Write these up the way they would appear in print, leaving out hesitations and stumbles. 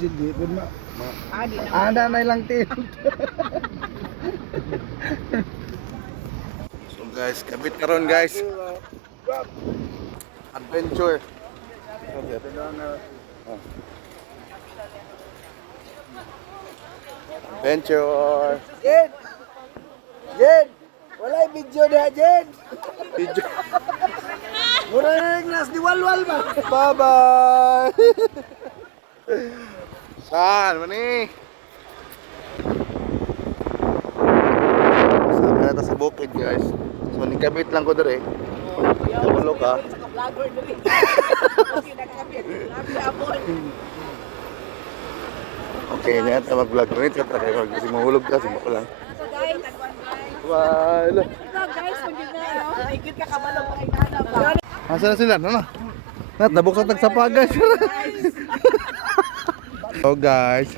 Hindi po na. Ada na lang tin. So guys, kabit karon guys. Adventure. Adventure. Jed! Jed! Walay video na Jed! Video. Mura na nagnas di walwal ba? Bye-bye. Saan man ni? Sabi na sa bukid guys. So nikabit lang ko dire. Nabulo ka. Okay, niya ta mag-vlog rin. Kasi mahulog ka, sumako lang. Bye. Asa na sila? Ano? Nabuksan tagsapa guys. So guys.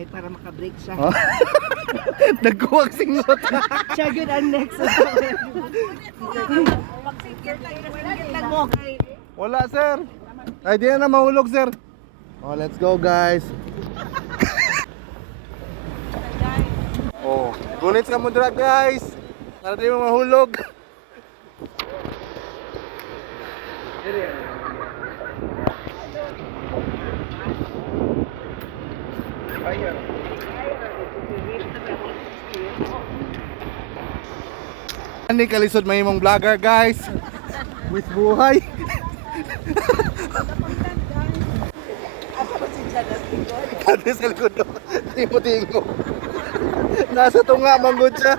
Ay para maka-break siya. Nagkuwag singot. Siya good ang next. Wala sir. Ay di na mahulog sir. Oh, let's go guys. Oh, gunit sa mudra guys. Para di mo mahulog. Ani kalisod may imong vlogger guys. With buhay. Kati sa likod do. Di mo tingo. Nasa tunga manggod siya.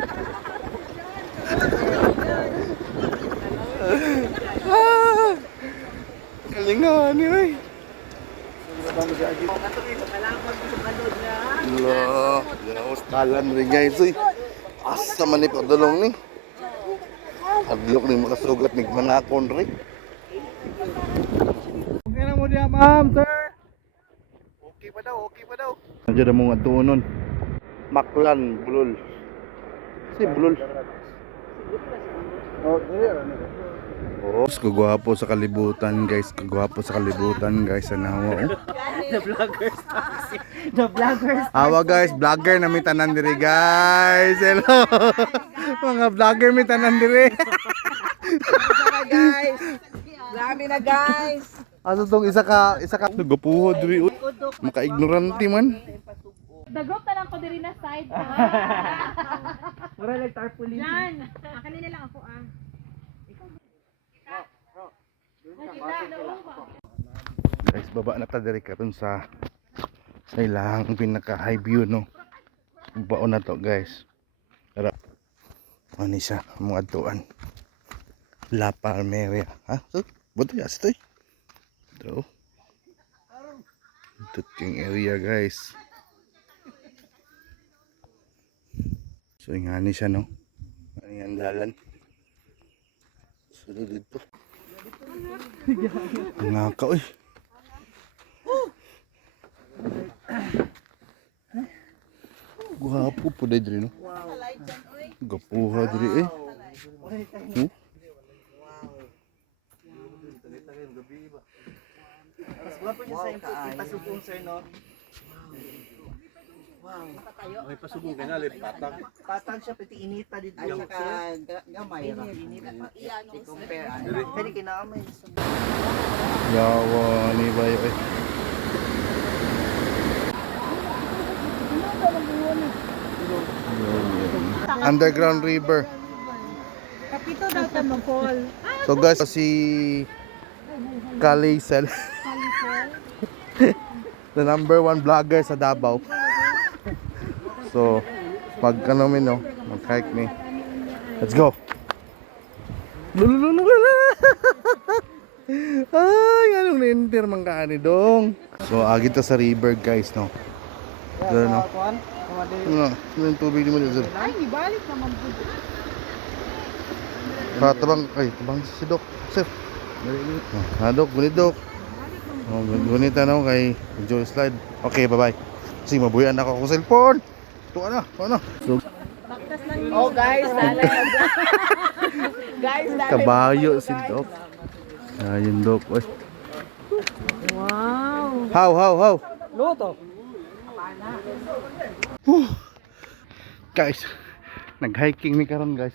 Kalingawan ni oy. Lo, ginaos talan rin guys oy. Asa man ni padulong ni. Adlok ni makasugat ni manakon rin. Okay na mo diya ma'am, sir. Okay pa daw, okay pa daw. Nandiyan na mong atuunon. Maklan, bulol. Si bulol. Oh, there. Oh, kagwapo sa kalibutan guys, kagwapo sa kalibutan guys, anawa oh. The vloggers. The vloggers. Awa guys, vlogger na may tanan diri guys. Hello. Mga vlogger may tanan diri. Guys. Dami na guys. Aso tong isa ka nagapuhod diri. Maka-ignorante man. Dagok na lang ko diri na side. Mura like tarpaulin. Yan. Kanina lang ako ah. Guys, baba na ta diri karon sa ilang pinaka high view no. Baon na to guys. Tara. Ano siya mga adtuan. La Palmeria. Ha? So, buto ya stoy. Ito. Tuting area guys. So ingani siya no. Ano yan dalan. Sunod dito. Nga ka oy. Guwapo po dahil no. Gapuha diri eh. Mas guwapo niya sa ipasubong sir no. Wow. May pasubong ka na, patag. Patag siya pati inita dito. Ay saka gamay ra. I-compare ano. Pwede kinamay. Yawa ni bayo eh. Underground river. Kapito daw ta mag-fall. So guys, si Kalisel. The #1 vlogger sa Davao. So, pag ano min no, mag-hike mi. Let's go. Lululululula. Ay, anong na-enter man ka ni dong. So, agi to sa river guys no. Dito no. Ano, yung tubig mo dito. Ay, ibalik naman po. Tabang, ay, tabang si Dok. Sir. Dok, gunit Dok. Oh, gunit ano kay enjoy slide. Okay, bye-bye. Kasi mabuyan ako sa cellphone. Ito ano, ano. So, Oh guys, dali. Guys, dali. kabayo si Dok. Ayun Dok. Oy. Wow. How? Guys, nag-hiking mi karon guys.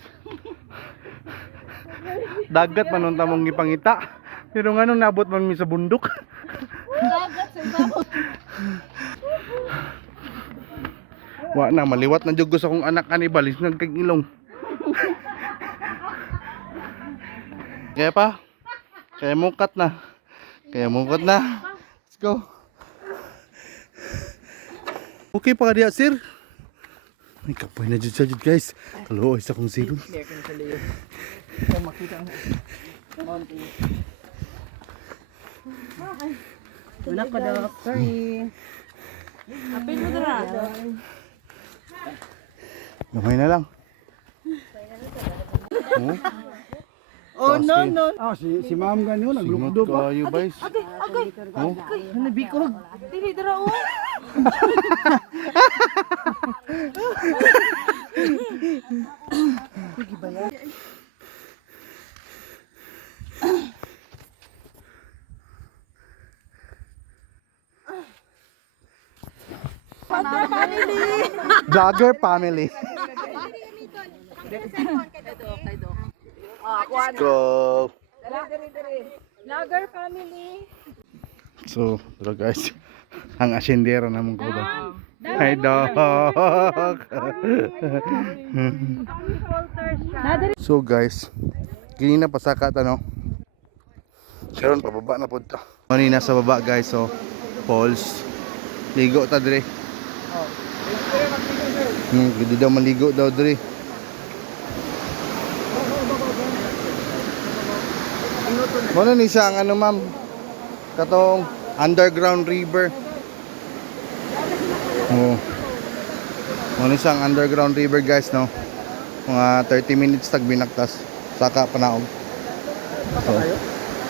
Dagat man unta mong gipangita. Pero nganong nabot man mi sa bundok. Dagat sa ibabaw. Wa na maliwat na jud ko sa akong anak ani balis nagkag ilong. Kaya pa. Kaya mukat na. Let's go. Okay pa diya sir. Ay kapoy na jud sa jud guys. Kaluoy sa kong zero. Clear kang sa liyo. Kung makita mo. Mountain. Wala ka daw. Sorry. Apil mo dira. Gamay na lang. Oh no. Ah, si ma'am ganun, Singot naglukdo ba? kayo guys. Oh. Ano bikog? Dili dira o. Vlogger family. Let's go. Vlogger family. So, ito guys. Ang asyendero naman ko ba? Hi, dog. So guys, ganina pasakat ano. Karon pababa na po ito. Kanina sa baba guys, so falls. Ligo ta dire. Hindi daw maligo daw dire. Ano ni siya ang ano ma'am? Katong underground river. Oh. Ano siya ang underground river guys no? Mga 30 minutes tag binaktas. Saka panaog. So.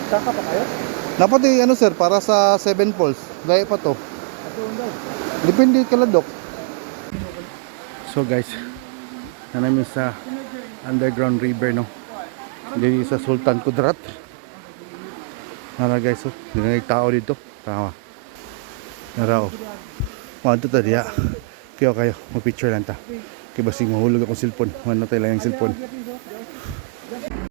Saka pa kayo? Dapat ano sir, para sa 7 falls. Gaya pa to. Depende kaladok. So guys, namin sa underground river no. Dito sa Sultan Kudarat. Nara guys, oh, dinay tao dito. Tama. Nara oh. Wanto ta diya. Kayo, mag-picture lang ta. Kaya basing mahulog akong cellphone. Ano tayo lang yung cellphone.